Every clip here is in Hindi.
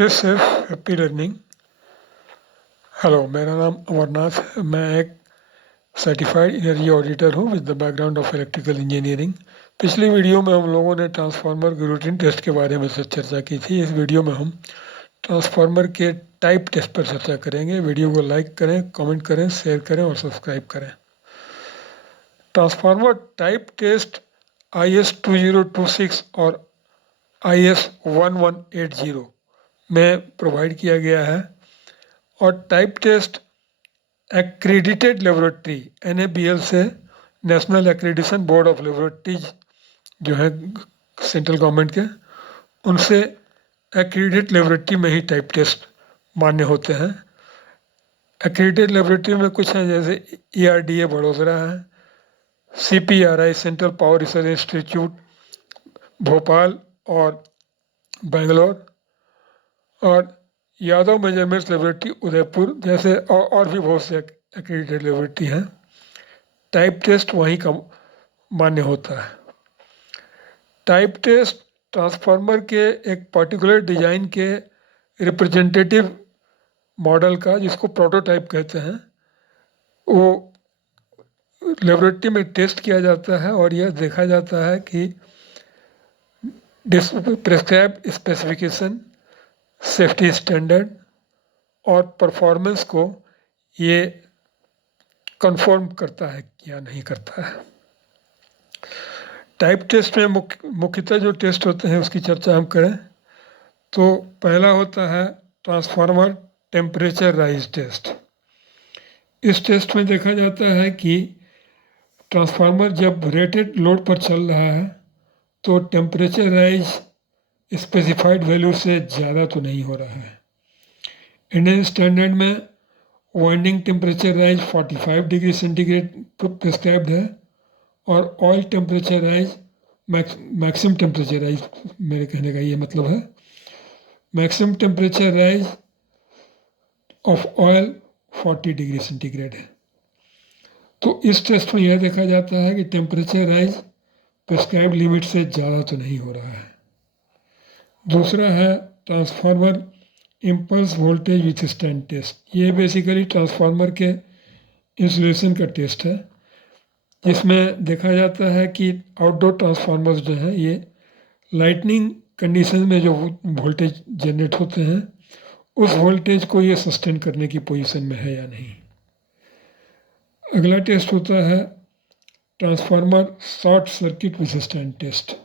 Stay safe, happy learning. Hello, मेरा नाम अमरनाथ है। मैं एक सर्टिफाइड एनर्जी ऑडिटर हूँ with the background of electrical engineering. पिछली वीडियो में हम लोगों ने ट्रांसफार्मर के रूटीन टेस्ट के बारे में चर्चा की थी। इस वीडियो में हम ट्रांसफार्मर के टाइप टेस्ट पर चर्चा करेंगे। वीडियो को लाइक करें, कमेंट करें, शेयर करें और सब्सक्राइब करें। ट्रांसफार्मर टाइप टेस्ट IS 2026 और IS 1180 में प्रोवाइड किया गया है और type test accredited laboratory NABL से, National Accreditation Board of Laboratories जो है सेंट्रल गवर्नमेंट के, उनसे एक्रेडिटेड लेबोरेटरी में ही टाइप टेस्ट मान्य होते हैं। एक्रेडिटेड लेबोरेटरी में कुछ हैं जैसे ERDA बड़ोदरा है, CPRI central power research institute Bhopal और बेंगलोर, और यादव मेजरमेंट्स लेबोरेटरी उदयपुर जैसे और भी बहुत से एक्रेडिटेड लेबोरेटरी हैं। टाइप टेस्ट वहीं का मान्य होता है। टाइप टेस्ट ट्रांसफार्मर के एक पर्टिकुलर डिजाइन के रिप्रेजेंटेटिव मॉडल का, जिसको प्रोटोटाइप कहते हैं, वो लेबोरेटरी में टेस्ट किया जाता है और यह देखा जाता है कि प्रेस्क्राइब स्पेसिफिकेशन, सेफ्टी स्टैंडर्ड और परफॉर्मेंस को ये कंफर्म करता है या नहीं करता है। टाइप टेस्ट में मुख्यतः जो टेस्ट होते हैं उसकी चर्चा हम करें तो पहला होता है ट्रांसफार्मर टेम्परेचर राइज टेस्ट। इस टेस्ट में देखा जाता है कि ट्रांसफार्मर जब रेटेड लोड पर चल रहा है तो टेम्परेचर राइज स्पेसिफाइड वैल्यू से ज़्यादा तो नहीं हो रहा है। इंडियन स्टैंडर्ड में winding temperature rise 45 degree centigrade prescribed है और oil temperature rise, maximum temperature rise, मेरे कहने का ये मतलब है, maximum temperature rise of oil 40 degree centigrade है। तो इस टेस्ट में यह देखा जाता है कि टेम्परेचर राइज प्रिस्क्राइब्ड लिमिट से ज़्यादा तो नहीं हो रहा है। दूसरा है transformer impulse voltage withstand test. ये बेसिकली ट्रांसफार्मर के इंसुलेशन का टेस्ट है, जिसमें देखा जाता है कि आउटडोर ट्रांसफार्मर्स जो हैं ये लाइटनिंग कंडीशन में जो वोल्टेज जनरेट होते हैं उस वोल्टेज को ये सस्टेन करने की पोजीशन में है या नहीं। अगला टेस्ट होता है transformer short circuit withstand test.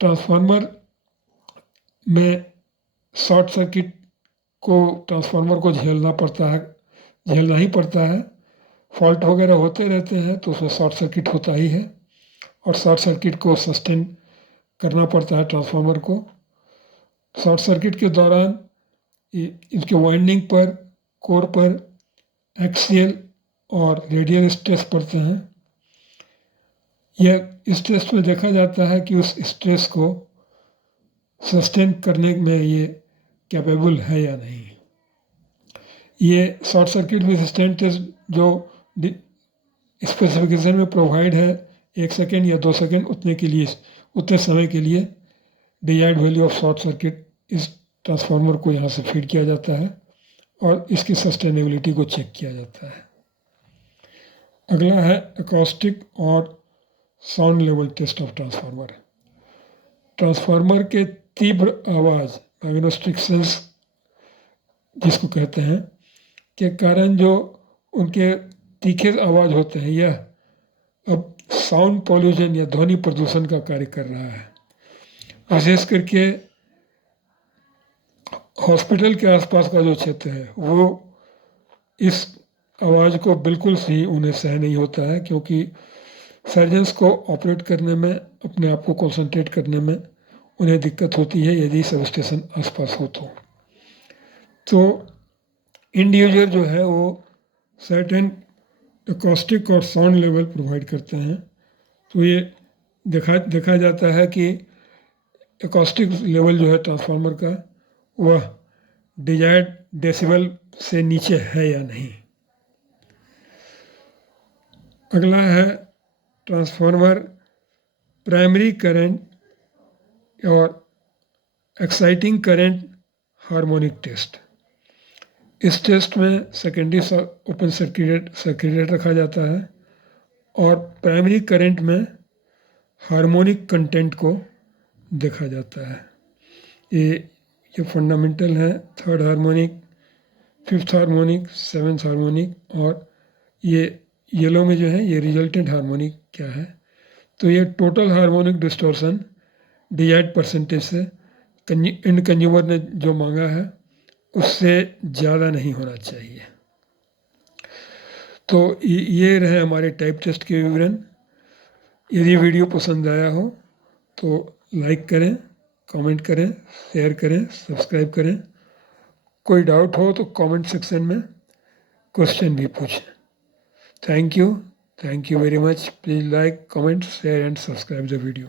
Transformer में शॉर्ट सर्किट को ट्रांसफार्मर को झेलना ही पड़ता है। फॉल्ट वगैरह होते रहते हैं तो उसमें शॉर्ट सर्किट होता ही है और शॉर्ट सर्किट को सस्टेन करना पड़ता है ट्रांसफार्मर को। शॉर्ट सर्किट के दौरान इसके वाइंडिंग पर, कोर पर एक्सियल और रेडियल स्ट्रेस पड़ते हैं। यह स्ट्रेस में देखा जाता है कि उस स्ट्रेस को सस्टेन करने में ये कैपेबल है या नहीं। ये शॉर्ट सर्किट विथस्टैंड टेस्ट जो स्पेसिफिकेशन में प्रोवाइड है 1 सेकेंड या 2 सेकेंड उतने समय के लिए desired value of short circuit इस ट्रांसफार्मर को यहाँ से फीड किया जाता है और इसकी सस्टेनेबिलिटी को चेक किया जाता है। अगला है एकॉस्टिक और sound level test of transformer. Transformer के तीव्र आवाज़, मैग्नेटिक्सेंस जिसको कहते हैं, के कारण जो उनके तीखे आवाज़ होते हैं, यह अब साउंड पॉल्यूशन या ध्वनि प्रदूषण का कार्य कर रहा है। विशेष करके हॉस्पिटल के आसपास का जो क्षेत्र है वो इस आवाज़ को बिल्कुल सही उन्हें सह नहीं होता है, क्योंकि सर्जन्स को ऑपरेट करने में, अपने आप को कंसंट्रेट करने में उन्हें दिक्कत होती है यदि सब स्टेशन आसपास हो तो इंडिविजुअल जो है वो सर्टेन एकॉस्टिक और साउंड लेवल प्रोवाइड करते हैं। तो ये देखा जाता है कि एकॉस्टिक लेवल जो है ट्रांसफार्मर का वह डिजायर्ड डेसिबल से नीचे है या नहीं। अगला है ट्रांसफार्मर प्राइमरी करंट और एक्साइटिंग करंट हार्मोनिक टेस्ट। इस टेस्ट में सेकेंडरी ओपन सर्किटेड रखा जाता है और प्राइमरी करंट में हार्मोनिक कंटेंट को देखा जाता है। ये फंडामेंटल है, third harmonic, fifth harmonic, seventh harmonic और ये येलो में जो है ये रिजल्टेंट हार्मोनिक क्या है। तो ये total harmonic distortion desired percentage से एंड कंज्यूमर ने जो मांगा है उससे ज़्यादा नहीं होना चाहिए। तो ये रहे हमारे टाइप टेस्ट के विवरण। यदि वीडियो पसंद आया हो तो लाइक करें, कमेंट करें, शेयर करें, सब्सक्राइब करें। कोई डाउट हो तो कमेंट सेक्शन में क्वेश्चन भी पूछें। Thank you very much. Please like, comment, share and subscribe the video.